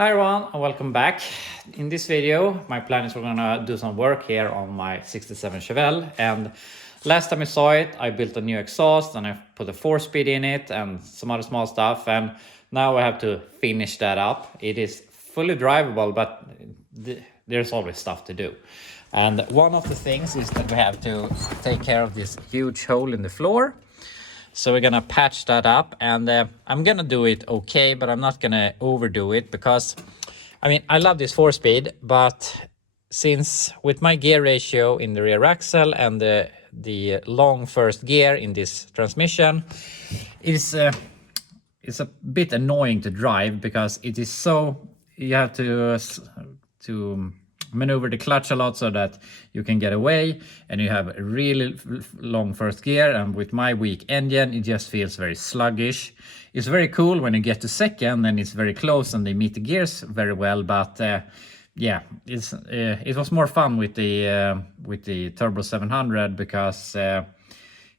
Hi everyone and welcome back. In this video my plan is we're gonna do some work here on my 67 Chevelle, and last time you saw it I built a new exhaust and I put a 4-speed in it and some other small stuff, and now I have to finish that up. It is fully drivable, but there's always stuff to do. And one of the things is that we have to take care of this huge hole in the floor. So we're gonna patch that up, and I'm gonna do it okay, but I'm not gonna overdo it because I mean I love this 4-speed, but since with my gear ratio in the rear axle and the long first gear in this transmission, it's a bit annoying to drive because it is so you have to maneuver the clutch a lot so that you can get away, and you have a really long first gear, and with my weak engine it just feels very sluggish. It's very cool when you get to second and it's very close and they meet the gears very well, but yeah, it was more fun with the Turbo 700 because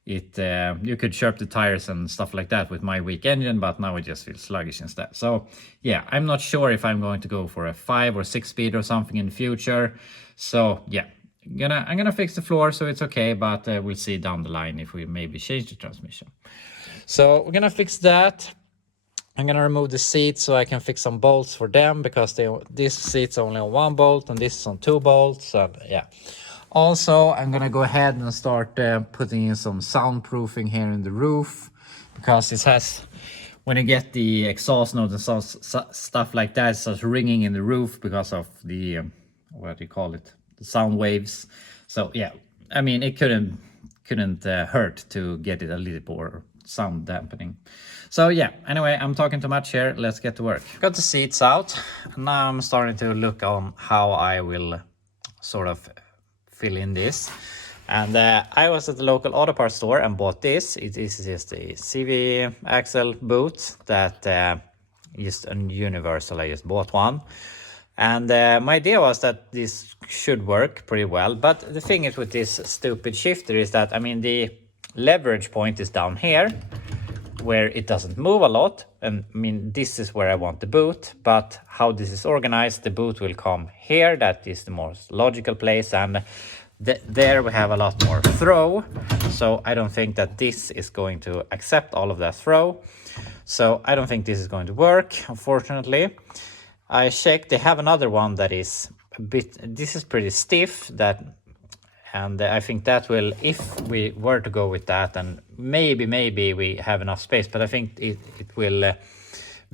you could chirp the tires and stuff like that with my weak engine, but now it just feels sluggish instead. So yeah, I'm not sure if I'm going to go for a 5 or 6 speed or something in the future. So yeah, I'm gonna fix the floor so it's okay, but we'll see down the line if we maybe change the transmission. So we're gonna fix that. I'm gonna remove the seats so I can fix some bolts for them, because this seat's only on 1 bolt and this is on 2 bolts, and yeah. Also, I'm gonna go ahead and start putting in some soundproofing here in the roof, because it has, when you get the exhaust note and stuff like that, it starts ringing in the roof because of the what do you call it, the sound waves. So yeah, I mean it couldn't hurt to get it a little more sound dampening. So yeah, anyway, I'm talking too much here. Let's get to work. Got the seats out, and now I'm starting to look on how I will sort of fill in this. And I was at the local auto parts store and bought this. It is just a CV axle boot that just a universal. I just bought one, and my idea was that this should work pretty well. But the thing is with this stupid shifter is that, I mean, the leverage point is down here where it doesn't move a lot, and I mean this is where I want the boot, but how this is organized, the boot will come here. That is the most logical place, and there we have a lot more throw, so I don't think that this is going to accept all of that throw. So I don't think this is going to work, unfortunately. I checked, they have another one that is a bit, this is pretty stiff, and I think that will, if we were to go with that, and maybe we have enough space, but I think it will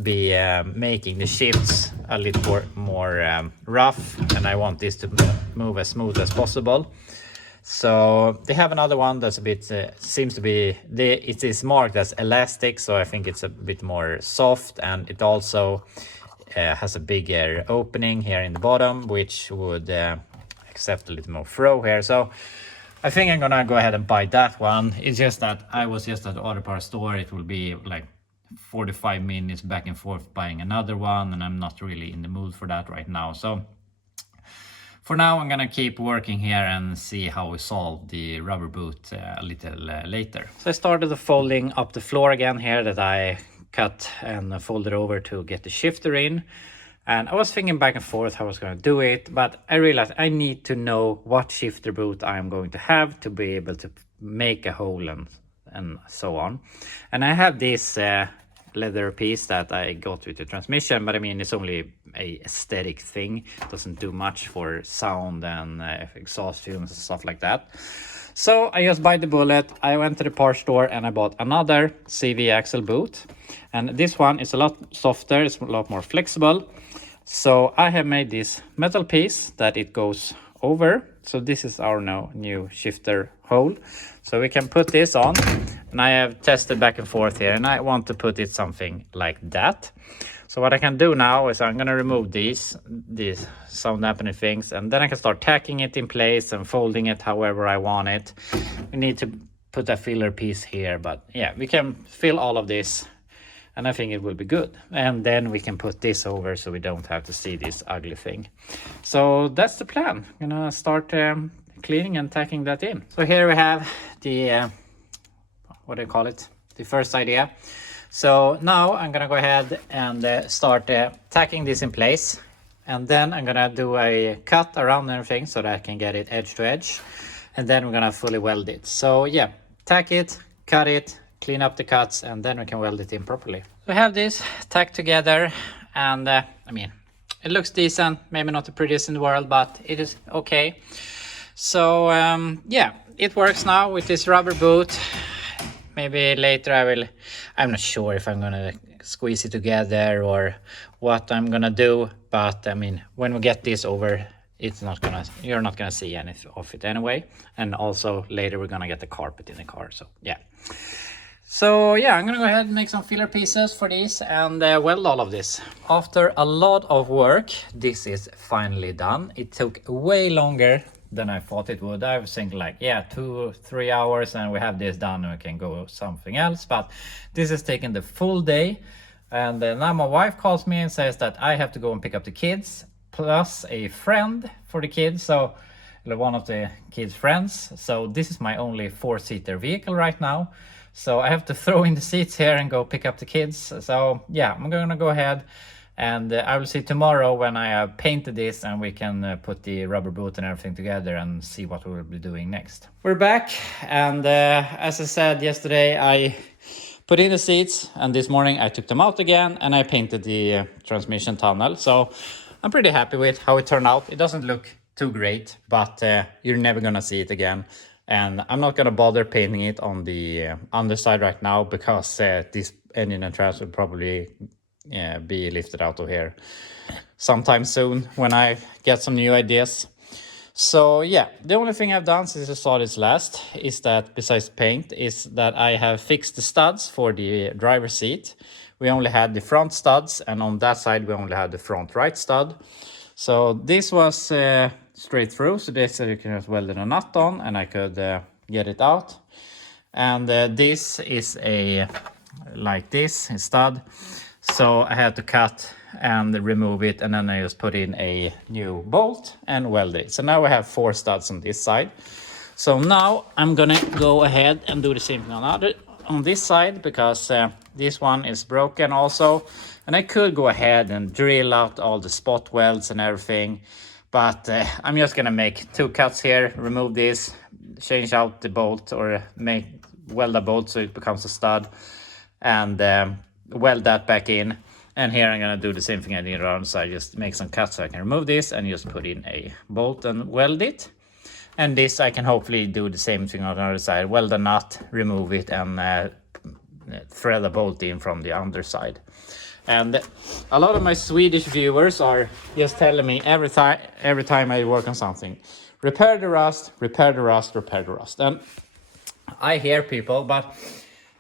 be making the shifts a little more rough, and I want this to move as smooth as possible. So they have another one that's a bit seems to be, it is marked as elastic, so I think it's a bit more soft, and it also has a bigger opening here in the bottom, which would accept a little more throw here. So I think I'm gonna go ahead and buy that one. It's just that I was just at the auto parts store. It will be like 45 minutes back and forth buying another one, and I'm not really in the mood for that right now. So for now I'm gonna keep working here and see how we solve the rubber boot a little later. So I started folding up the floor again here that I cut and folded over to get the shifter in. And I was thinking back and forth how I was going to do it, but I realized I need to know what shifter boot I'm going to have to be able to make a hole and so on. And I have this leather piece that I got with the transmission, but I mean it's only a aesthetic thing. It doesn't do much for sound and exhaust fumes and stuff like that. So I just bite the bullet. I went to the parts store and I bought another CV axle boot, and this one is a lot softer, it's a lot more flexible. So I have made this metal piece that it goes over. So this is our new shifter hole. So we can put this on, and I have tested back and forth here, and I want to put it something like that. So what I can do now is I'm going to remove these sound dampening things, and then I can start tacking it in place and folding it however I want it. We need to put a filler piece here, but yeah, we can fill all of this, and I think it will be good. And then we can put this over so we don't have to see this ugly thing. So that's the plan. I'm gonna start cleaning and tacking that in. So here we have the, what do you call it? The first idea. So now I'm gonna go ahead and start tacking this in place. And then I'm gonna do a cut around everything so that I can get it edge to edge. And then we're gonna fully weld it. So yeah, tack it, cut it, clean up the cuts, and then we can weld it in properly. We have this tacked together, and I mean, it looks decent. Maybe not the prettiest in the world, but it is okay. So yeah, it works now with this rubber boot. Maybe later I'm not sure if I'm gonna squeeze it together or what I'm gonna do, but I mean, when we get this over, you're not gonna see any of it anyway. And also later we're gonna get the carpet in the car, so yeah. So yeah, I'm gonna go ahead and make some filler pieces for these and weld all of this. After a lot of work, this is finally done. It took way longer than I thought it would. I was thinking like, yeah, 2 or 3 hours and we have this done and we can go something else. But this has taken the full day. And now my wife calls me and says that I have to go and pick up the kids plus a friend for the kids. So one of the kids' friends. So this is my only 4-seater vehicle right now. So I have to throw in the seats here and go pick up the kids. So yeah, I'm gonna go ahead. And I will see tomorrow when I have painted this and we can put the rubber boot and everything together and see what we will be doing next. We're back, and as I said yesterday, I put in the seats, and this morning I took them out again and I painted the transmission tunnel. So I'm pretty happy with how it turned out. It doesn't look too great, but you're never gonna see it again. And I'm not gonna bother painting it on the underside right now because this engine and trans will probably be lifted out of here sometime soon when I get some new ideas. So yeah, the only thing I've done since I saw this last is that, besides paint, is that I have fixed the studs for the driver's seat. We only had the front studs, and on that side we only had the front right stud. So this was straight through, so this you can just weld a nut on and I could get it out. And this is like this stud. So I had to cut and remove it, and then I just put in a new bolt and weld it. So now we have 4 studs on this side. So now I'm gonna go ahead and do the same thing on this side, because this one is broken also. And I could go ahead and drill out all the spot welds and everything, but I'm just gonna make 2 cuts here, remove this, change out the bolt, or weld a bolt so it becomes a stud, and weld that back in. And here I'm gonna do the same thing I did around, so I just make some cuts so I can remove this and just put in a bolt and weld it. And this I can hopefully do the same thing on the other side, weld a nut, remove it, and thread a bolt in from the underside. And a lot of my Swedish viewers are just telling me every time I work on something, repair the rust, repair the rust, repair the rust. And I hear people, but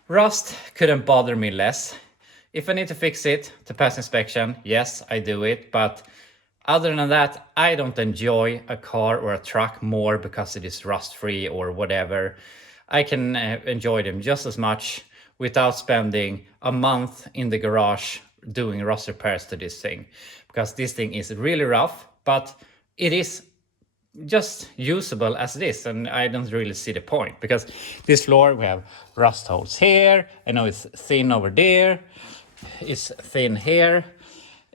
rust couldn't bother me less. If I need to fix it to pass inspection, yes, I do it. But other than that, I don't enjoy a car or a truck more because it is rust-free or whatever. I can enjoy them just as much without spending a month in the garage doing rust repairs to this thing. Because this thing is really rough, but it is just usable as it is, and I don't really see the point, because this floor we have rust holes here. I know it's thin over there, it's thin here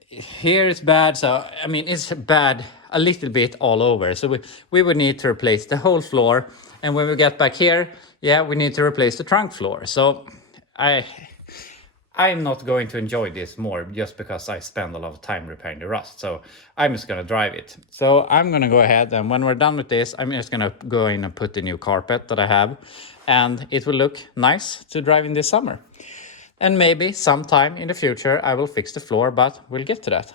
it's bad. So I mean, it's bad a little bit all over. So we would need to replace the whole floor, and when we get back here, yeah, we need to replace the trunk floor. So I'm not going to enjoy this more just because I spend a lot of time repairing the rust. So I'm just gonna drive it. So I'm gonna go ahead, and when we're done with this, I'm just gonna go in and put the new carpet that I have, and it will look nice to drive in this summer. And maybe sometime in the future I will fix the floor, but we'll get to that.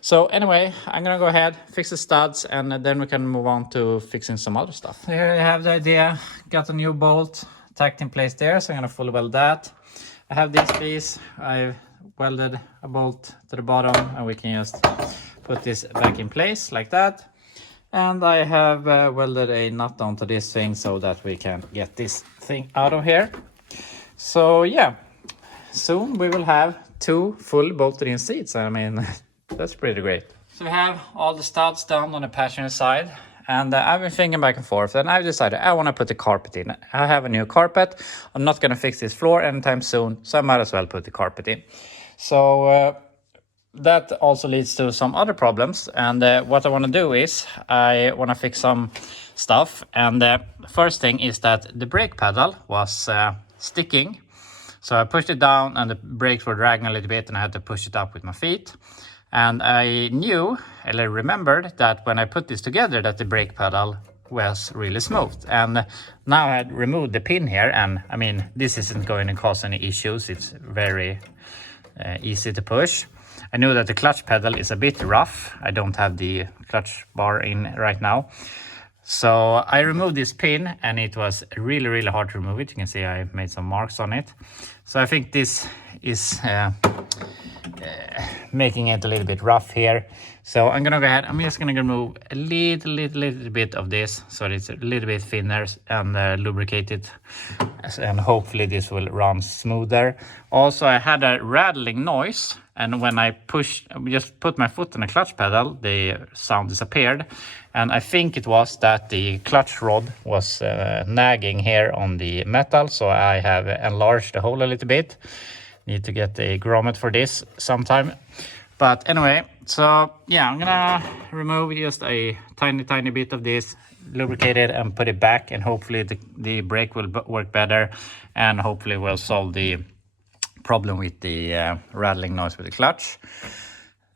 So anyway, I'm gonna go ahead, fix the studs, and then we can move on to fixing some other stuff. So here I have the idea. Got a new bolt tacked in place there, so I'm gonna fully weld that. I have this piece. I've welded a bolt to the bottom, and we can just put this back in place like that. And I have welded a nut onto this thing so that we can get this thing out of here. So yeah, soon we will have 2 full bolted in seats. I mean, that's pretty great. So we have all the studs down on the passenger side, and I've been thinking back and forth, and I've decided I want to put the carpet in. I have a new carpet. I'm not going to fix this floor anytime soon, so I might as well put the carpet in. So that also leads to some other problems, and what I want to do is I want to fix some stuff. And the first thing is that the brake pedal was sticking, so I pushed it down and the brakes were dragging a little bit, and I had to push it up with my feet. And I remembered that when I put this together that the brake pedal was really smooth. And now I had removed the pin here, and I mean, this isn't going to cause any issues. It's very easy to push. I know that the clutch pedal is a bit rough. I don't have the clutch bar in right now. So I removed this pin, and it was really hard to remove it. You can see I made some marks on it. So I think this is making it a little bit rough here. So I'm gonna go ahead, I'm just gonna remove a little bit of this, so it's a little bit thinner, and lubricate it, and hopefully this will run smoother. Also, I had a rattling noise, and when I just put my foot on the clutch pedal, the sound disappeared. And I think it was that the clutch rod was nagging here on the metal, so I have enlarged the hole a little bit. Need to get a grommet for this sometime. But anyway, so yeah, I'm gonna remove just a tiny bit of this, lubricate it and put it back, and hopefully the brake will work better, and hopefully we'll solve the problem with the rattling noise with the clutch.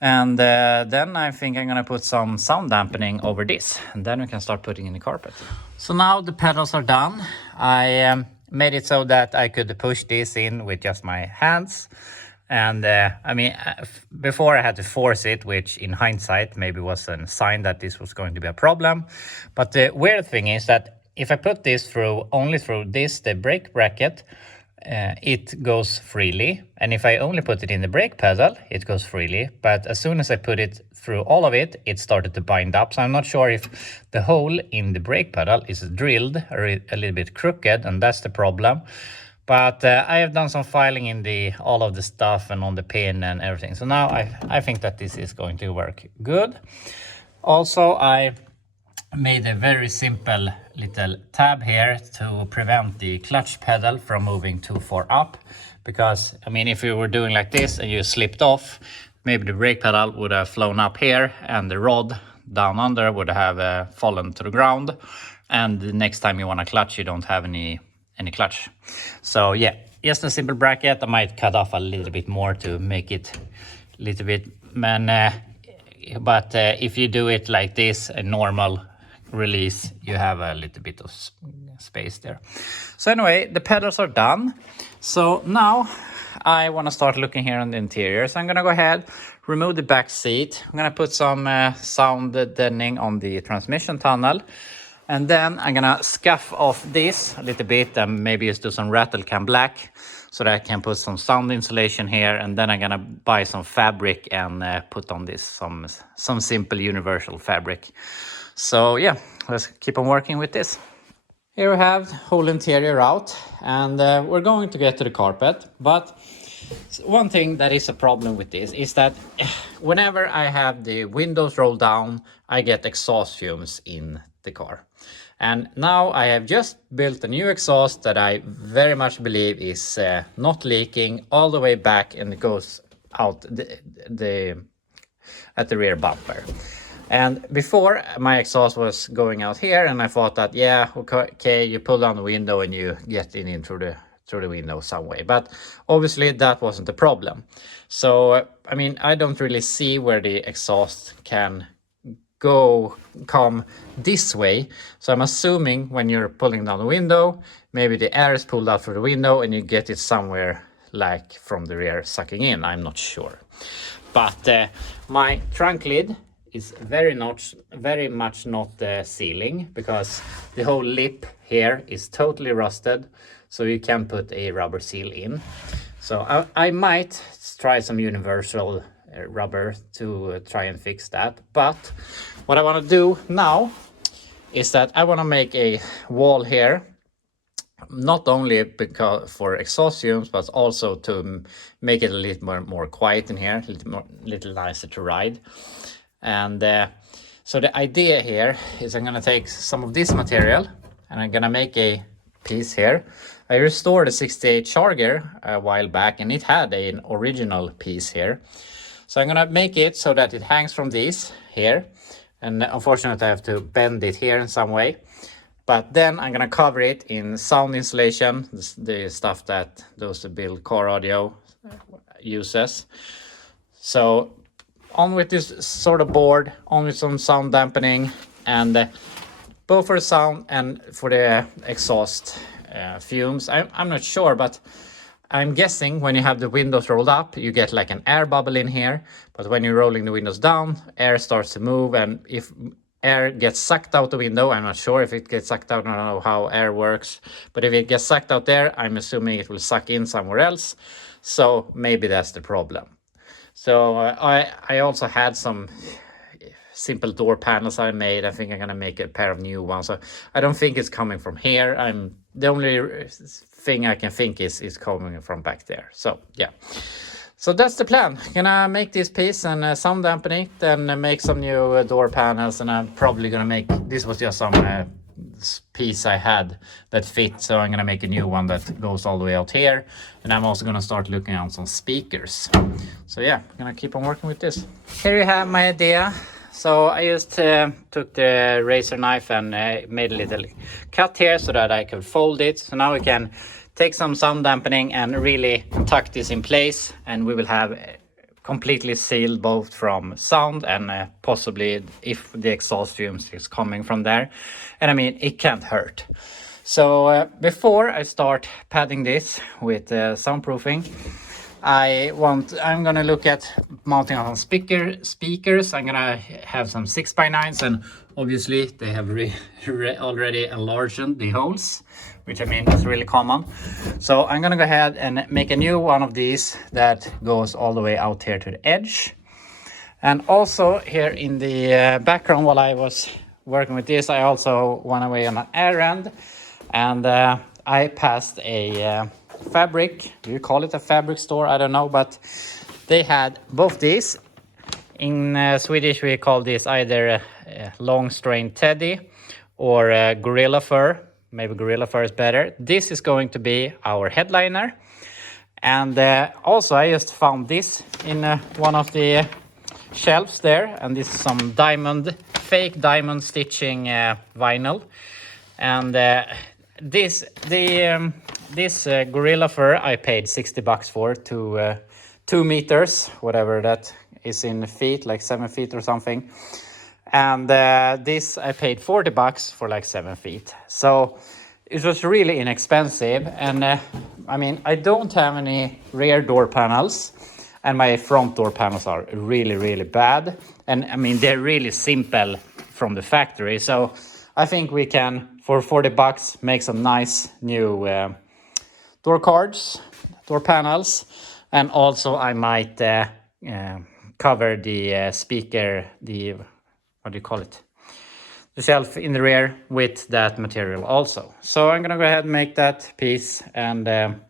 And then I think I'm gonna put some sound dampening over this, and then we can start putting in the carpet. So now the pedals are done. I made it so that I could push this in with just my hands. And I mean, before I had to force it, which in hindsight maybe was a sign that this was going to be a problem. But the weird thing is that if I put this only through the brake bracket, it goes freely. And if I only put it in the brake pedal, it goes freely. But as soon as I put it through all of it, it started to bind up. So I'm not sure if the hole in the brake pedal is drilled or a little bit crooked, and that's the problem. But I have done some filing in all of the stuff and on the pin and everything. So now I think that this is going to work good. Also, I made a very simple little tab here to prevent the clutch pedal from moving too far up. Because, I mean, if you were doing like this and you slipped off, maybe the brake pedal would have flown up here and the rod down under would have fallen to the ground. And the next time you want to clutch, you don't have any clutch. So yeah, just a simple bracket. I might cut off a little bit more to make it a little bit, but if you do it like this, a normal release, you have a little bit of space there. So anyway, the pedals are done. So now I want to start looking here on the interior. So I'm gonna go ahead, remove the back seat. I'm gonna put some sound deadening on the transmission tunnel. And then I'm gonna scuff off this a little bit and maybe just do some rattle cam black so that I can put some sound insulation here. And then I'm gonna buy some fabric and put on this some simple universal fabric. So yeah, let's keep on working with this. Here we have the whole interior out, and we're going to get to the carpet. But one thing that is a problem with this is that whenever I have the windows rolled down, I get exhaust fumes in the car. And now I have just built a new exhaust that I very much believe is not leaking all the way back, and it goes out at the rear bumper. And before, my exhaust was going out here, and I thought that, yeah, okay, you pull down the window and you get in through the window some way. But obviously that wasn't the problem. So, I mean, I don't really see where the exhaust can come this way. So I'm assuming when you're pulling down the window, maybe the air is pulled out through the window and you get it somewhere like from the rear sucking in. I'm not sure. But my trunk lid is very much not sealing, because the whole lip here is totally rusted, so you can put a rubber seal in. So I might try some universal rubber to try and fix that. But what I want to do now is that I want to make a wall here, not only because for exhaust fumes, but also to make it a little more quiet in here, a little nicer to ride. And So the idea here is I'm gonna take some of this material and I'm gonna make a piece here. I restored a 68 Charger a while back and it had an original piece here. So I'm gonna make it so that it hangs from these here. And unfortunately I have to bend it here in some way. But then I'm gonna cover it in sound insulation, the stuff that those that build car audio uses. So on with this sort of board, on with some sound dampening, and both for the sound and for the exhaust fumes. I'm not sure, but I'm guessing when you have the windows rolled up, you get like an air bubble in here. But when you're rolling the windows down, air starts to move, and if air gets sucked out the window, I'm not sure if it gets sucked out, I don't know how air works, but if it gets sucked out there, I'm assuming it will suck in somewhere else. So maybe that's the problem. So I also had some simple door panels I made. I think I'm gonna make a pair of new ones. So I don't think it's coming from here. The only thing I can think is coming from back there. So yeah. So that's the plan. Gonna make this piece and sound dampen it, then make some new door panels, and I'm probably gonna make, this was just some piece I had that fit, so I'm gonna make a new one that goes all the way out here, and I'm also gonna start looking at some speakers. So yeah, I'm gonna keep on working with this. Here you have my idea. So I just took the razor knife and made a little cut here so that I could fold it. So now we can take some sound dampening and really tuck this in place, and we will have completely sealed both from sound and possibly if the exhaust fumes is coming from there. And I mean, it can't hurt. So before I start padding this with soundproofing, I'm gonna look at mounting on speakers. I'm gonna have some 6x9s, and obviously they have already enlarged the holes, which I mean is really common. So I'm gonna go ahead and make a new one of these that goes all the way out here to the edge. And also here in the background while I was working with this, I also went away on an errand, and I passed a fabric, do you call it a fabric store? I don't know, but they had both these. In Swedish we call this either long strain teddy or gorilla fur. Maybe gorilla fur is better. This is going to be our headliner. And also I just found this in one of the shelves there, and this is some fake diamond stitching vinyl. And this gorilla fur I paid $60 for, to 2 meters, whatever that is in feet, like 7 feet or something. And this I paid $40 for like 7 feet. So it was really inexpensive. And I mean, I don't have any rear door panels, and my front door panels are really, really bad. And I mean, they're really simple from the factory. So I think we can, for $40, make some nice new door cards, door panels. And also I might cover the speaker, what do you call it? The shelf in the rear with that material also. So I'm gonna go ahead and make that piece, and then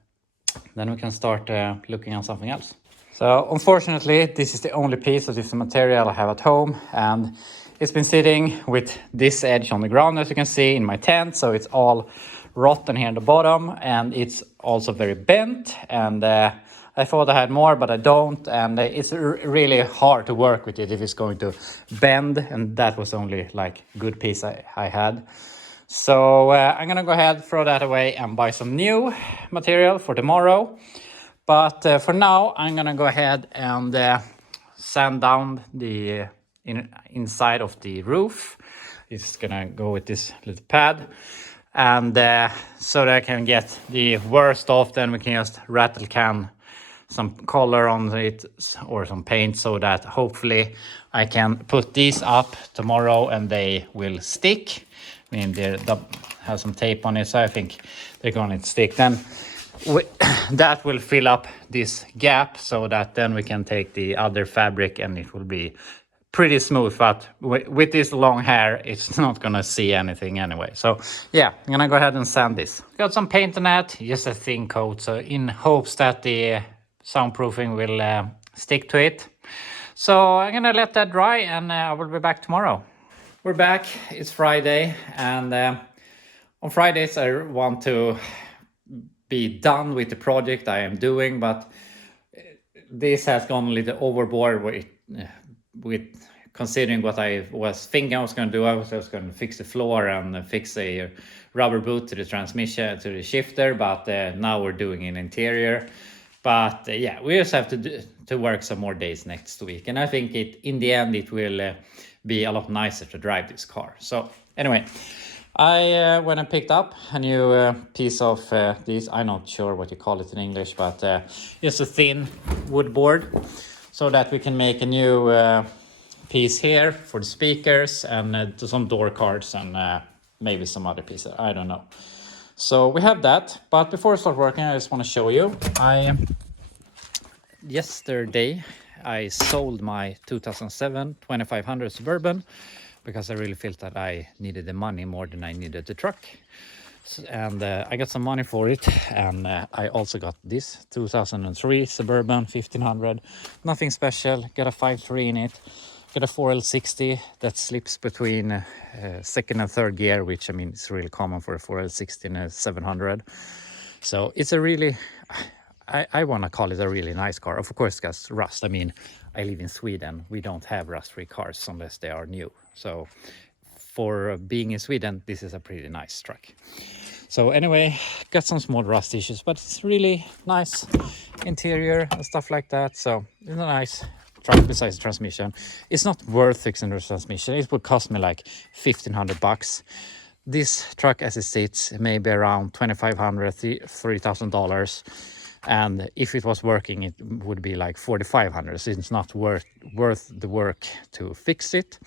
we can start looking at something else. So unfortunately, this is the only piece of this material I have at home, and it's been sitting with this edge on the ground, as you can see, in my tent. So it's all rotten here in the bottom, and it's also very bent. And I thought I had more, but I don't. And it's really hard to work with it if it's going to bend. And that was only like good piece I had. So I'm gonna go ahead, throw that away, and buy some new material for tomorrow. But for now, I'm gonna go ahead and sand down the inside of the roof. It's gonna go with this little pad, and so that I can get the worst off. Then we can just rattle can some color on it or some paint, so that hopefully I can put these up tomorrow and they will stick. I mean, they have some tape on it, so I think they're going to stick. Then that will fill up this gap, so that then we can take the other fabric and it will be pretty smooth. But with this long hair, it's not gonna see anything anyway. So yeah, I'm gonna go ahead and sand this. Got some paint on that, just a thin coat, so in hopes that the soundproofing will stick to it. So I'm gonna let that dry, and I will be back tomorrow. We're back. It's Friday, and on Fridays I want to be done with the project I am doing, but this has gone a little overboard with considering what I was thinking I was going to do. I was just going to fix the floor and fix a rubber boot to the transmission, to the shifter, but now we're doing an interior. But yeah, we just have to work some more days next week, and I think in the end it will be a lot nicer to drive this car. So anyway, I when I picked up a new piece of this, I'm not sure what you call it in English, but just a thin wood board, so that we can make a new piece here for the speakers and some door cards and maybe some other pieces. I don't know. So we have that, but before I start working, I just want to show you. Yesterday I sold my 2007 2500 Suburban because I really felt that I needed the money more than I needed the truck. And I got some money for it, and I also got this 2003 Suburban 1500. Nothing special, got a 5.3 in it, got a 4L60 that slips between second and third gear, which I mean it's really common for a 4L60 and a 700. So it's a really, I want to call it a really nice car. Of course, it has rust. I mean, I live in Sweden. We don't have rust-free cars unless they are new. So for being in Sweden, this is a pretty nice truck. So anyway, got some small rust issues, but it's really nice interior and stuff like that. So it's a nice truck besides the transmission. It's not worth fixing the transmission. It would cost me like $1,500. This truck as it sits maybe around $2,500, $3,000. And if it was working, it would be like $4,500. So it's not worth the work to fix it.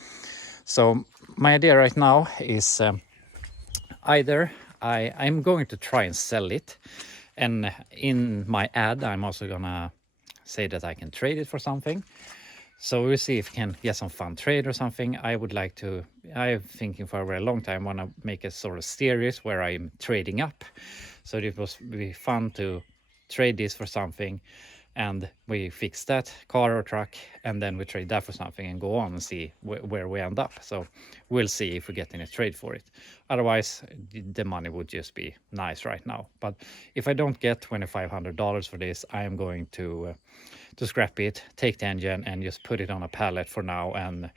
So my idea right now is either I'm going to try and sell it, and in my ad I'm also gonna say that I can trade it for something. So we'll see if we can get some fun trade or something. I'm thinking for a very long time, want to make a sort of series where I'm trading up. So it was be fun to trade this for something, and we fix that car or truck, and then we trade that for something and go on and see where we end up. So we'll see if we get any trade for it. Otherwise, the money would just be nice right now. But if I don't get $2,500 for this, I am going to scrap it, take the engine and just put it on a pallet for now, and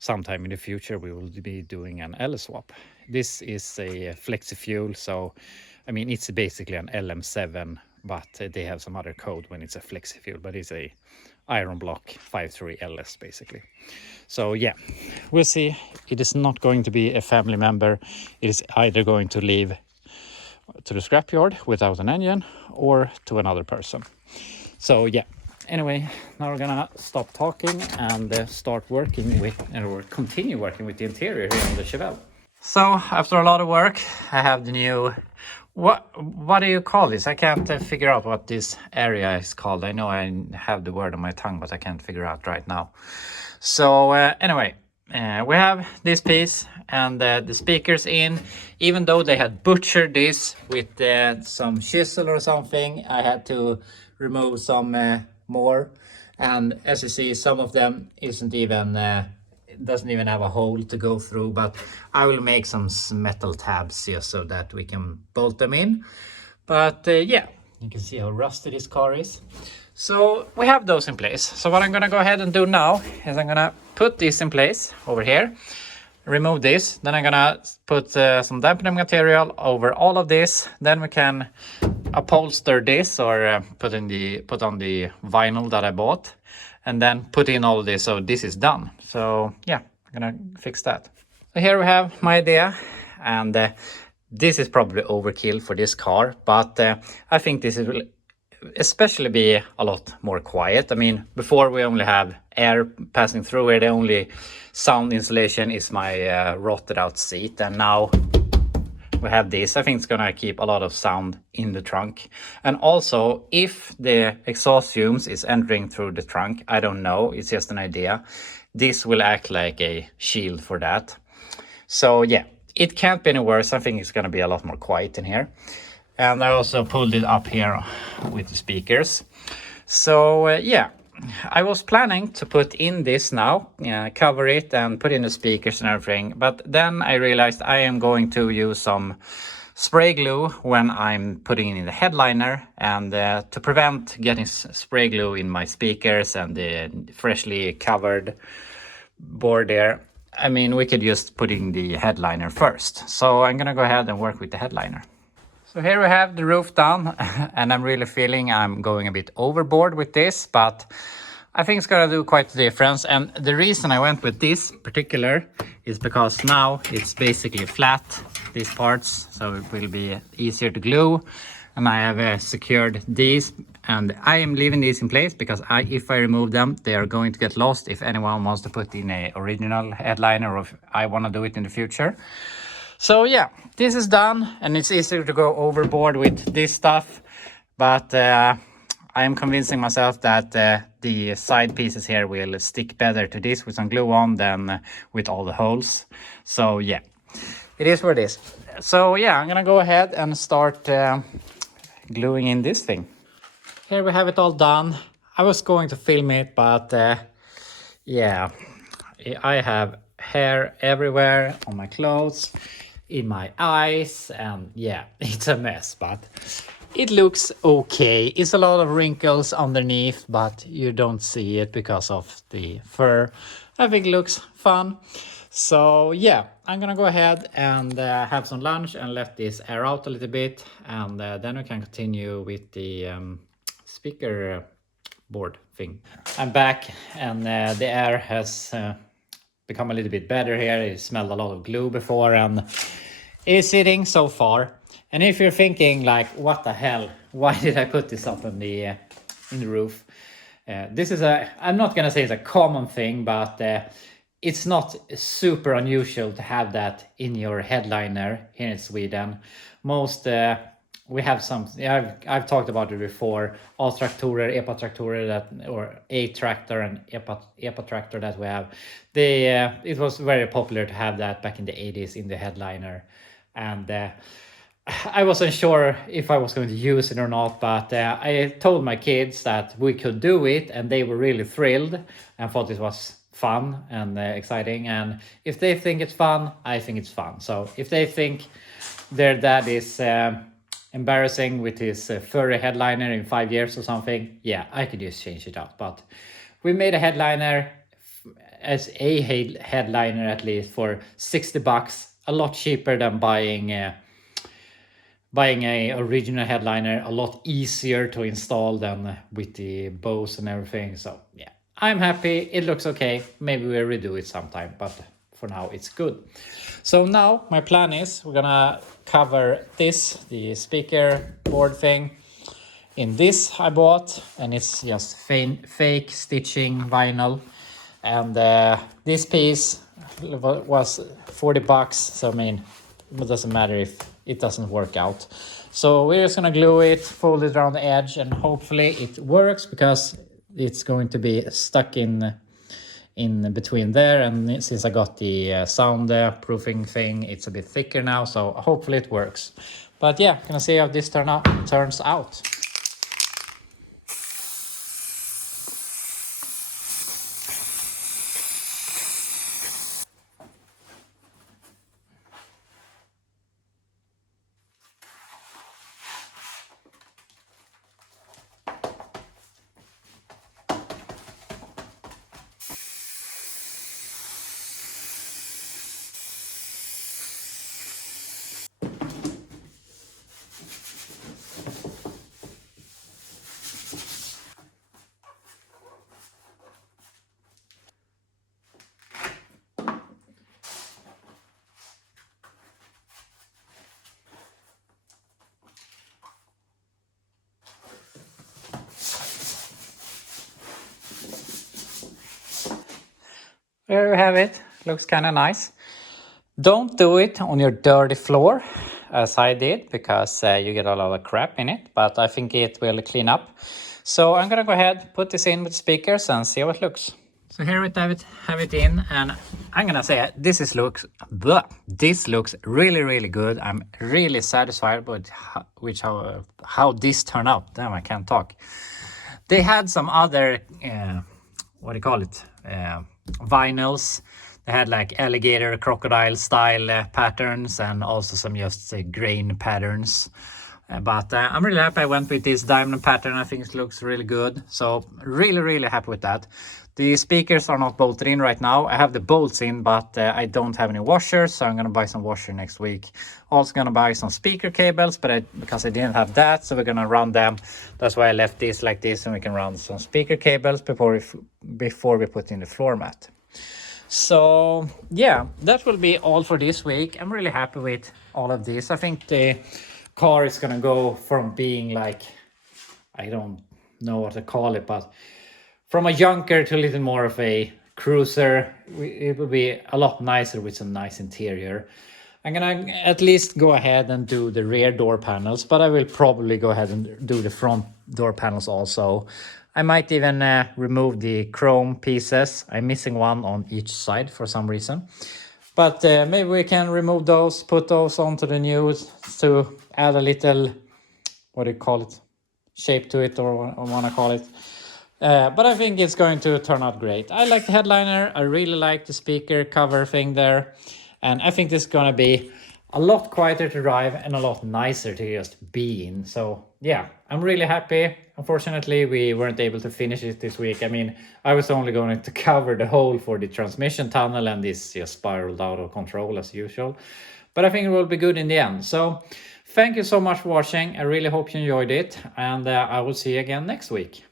sometime in the future we will be doing an L swap. This is a flexi fuel, so I mean it's basically an LM7, but they have some other code when it's a flexi fuel, but it's a iron block 5.3 LS basically. So yeah, we'll see. It is not going to be a family member. It is either going to leave to the scrapyard without an engine or to another person. So yeah, anyway, now we're gonna stop talking and start working with, or continue working with the interior here on the Chevelle. So after a lot of work, I have the new, what do you call this? I can't figure out what this area is called. I know I have the word on my tongue, but I can't figure out right now. So anyway, we have this piece and the speakers in. Even though they had butchered this with some chisel or something, I had to remove some more. And as you see, some of them isn't even doesn't even have a hole to go through, but I will make some metal tabs here so that we can bolt them in. But yeah, you can see how rusty this car is. So we have those in place. So what I'm gonna go ahead and do now is I'm gonna put this in place over here, remove this, then I'm gonna put some dampening material over all of this, then we can upholster this or put on the vinyl that I bought, and then put in all of this, so this is done. So yeah, I'm gonna fix that. So here we have my idea, and this is probably overkill for this car, but I think this will especially be a lot more quiet. I mean, before we only have air passing through here, the only sound insulation is my rotted out seat, and now we have this. I think it's gonna keep a lot of sound in the trunk. And also, if the exhaust fumes is entering through the trunk, I don't know, it's just an idea, this will act like a shield for that. So yeah, it can't be any worse. I think it's gonna be a lot more quiet in here. And I also pulled it up here with the speakers. So yeah, I was planning to put in this now, cover it and put in the speakers and everything. But then I realized I am going to use some spray glue when I'm putting in the headliner, and to prevent getting spray glue in my speakers and the freshly covered board there, I mean, we could just put in the headliner first. So I'm gonna go ahead and work with the headliner. So here we have the roof done, and I'm really feeling I'm going a bit overboard with this, but I think it's gonna do quite a difference. And the reason I went with this particular is because now it's basically flat, these parts, so it will be easier to glue. And I have secured these, and I am leaving these in place because if I remove them, they are going to get lost if anyone wants to put in a original headliner, or if I want to do it in the future. So yeah, this is done, and it's easier to go overboard with this stuff, but I am convincing myself that the side pieces here will stick better to this with some glue on than with all the holes. So yeah, it is what it is. So yeah, I'm gonna go ahead and start gluing in this thing. Here we have it all done. I was going to film it, but yeah, I have hair everywhere on my clothes, in my eyes, and yeah, it's a mess, but it looks okay. It's a lot of wrinkles underneath, but you don't see it because of the fur. I think it looks fun. So yeah, I'm gonna go ahead and have some lunch and let this air out a little bit, and then we can continue with the speaker board thing. I'm back, and the air has become a little bit better here. It smelled a lot of glue before, and it is sitting so far. And if you're thinking like, what the hell, why did I put this up on the in the roof? This is I'm not gonna say it's a common thing, but it's not super unusual to have that in your headliner here in Sweden. Most we have some, I've talked about it before, A-traktorer, EPA-traktorer, that, or A-tractor and EPA-tractor that we have. It was very popular to have that back in the 80s in the headliner. And I wasn't sure if I was going to use it or not, but I told my kids that we could do it, and they were really thrilled and thought it was fun and exciting. And if they think it's fun, I think it's fun. So if they think their dad is embarrassing with his furry headliner in 5 years or something, yeah, I could just change it out. But we made a headliner, as a headliner at least, for 60 bucks, a lot cheaper than buying a original headliner, a lot easier to install than with the bows and everything. So yeah, I'm happy. It looks okay. Maybe we'll redo it sometime, but for now it's good. So now my plan is we're gonna cover this, the speaker board thing, in this I bought, and it's just fake stitching vinyl. And this piece was 40 bucks. So I mean, it doesn't matter if it doesn't work out. So we're just gonna glue it, fold it around the edge, and hopefully it works, because it's going to be stuck in between there. And since I got the sound proofing thing, it's a bit thicker now, so hopefully it works. But yeah, gonna see how this turns out. There you have it. Looks kind of nice. Don't do it on your dirty floor, as I did, because you get a lot of crap in it, but I think it will clean up. So I'm gonna go ahead, put this in with speakers and see how it looks. So here we have it in, and I'm gonna say this looks really good. I'm really satisfied with how this turned out. Damn, I can't talk. They had some other, what do you call it, vinyls. They had like alligator, crocodile style patterns, and also some just grain patterns. But I'm really happy I went with this diamond pattern. I think it looks really good. So really happy with that. The speakers are not bolted in right now. I have the bolts in, but I don't have any washers, so I'm gonna buy some washer next week. Also gonna buy some speaker cables, but because I didn't have that, so we're gonna run them. That's why I left this like this, and we can run some speaker cables before we put in the floor mat. So yeah, that will be all for this week. I'm really happy with all of this. I think the car is gonna go from being like, I don't know what to call it, but from a junker to a little more of a cruiser. It will be a lot nicer with some nice interior. I'm gonna at least go ahead and do the rear door panels, but I will probably go ahead and do the front door panels also. I might even remove the chrome pieces. I'm missing one on each side for some reason. But maybe we can remove those, put those onto the new to add a little, what do you call it, shape to it, or what I want to call it. But I think it's going to turn out great. I like the headliner. I really like the speaker cover thing there. And I think this is going to be a lot quieter to drive and a lot nicer to just be in. So yeah, I'm really happy. Unfortunately, we weren't able to finish it this week. I mean, I was only going to cover the hole for the transmission tunnel, and this just spiraled out of control as usual. But I think it will be good in the end. So thank you so much for watching. I really hope you enjoyed it, and I will see you again next week.